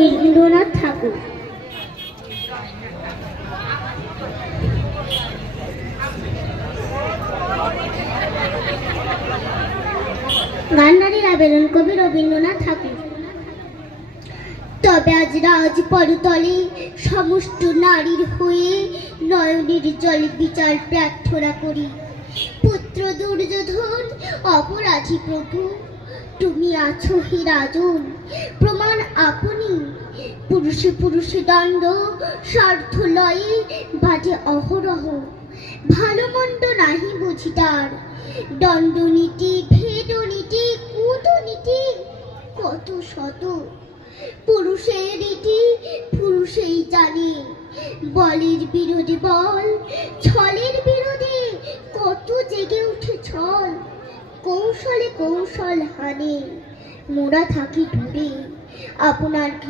রবীন্দ্রনাথ ঠাকুর। গান্ধারীর আবেদন, কবি রবীন্দ্রনাথ ঠাকুর। তবে আজ রাজ পরতলে সমস্ত নারীর হয়ে নয়নের জলে বিচার প্রার্থনা করি। পুত্র দুর্যোধন অপরাধী প্রভু, তুমি আছো হে রাজন, প্রমাণ আপনি। পুরুষে পুরুষে দণ্ড, স্বার্থ লয়ে বাজে অহরহ। ভালো মন্দ নাহি বুঝি তার, দণ্ডনীতি ভেদনীতি কূটনীতি কত শত। পুরুষের রীতি পুরুষেই জানে, বলের বিরোধে বল, ছলের বিরোধে কত জেগে উঠে ছল। কৌশলে কৌশল হানে, মোরা থাকি দূরে, আপনার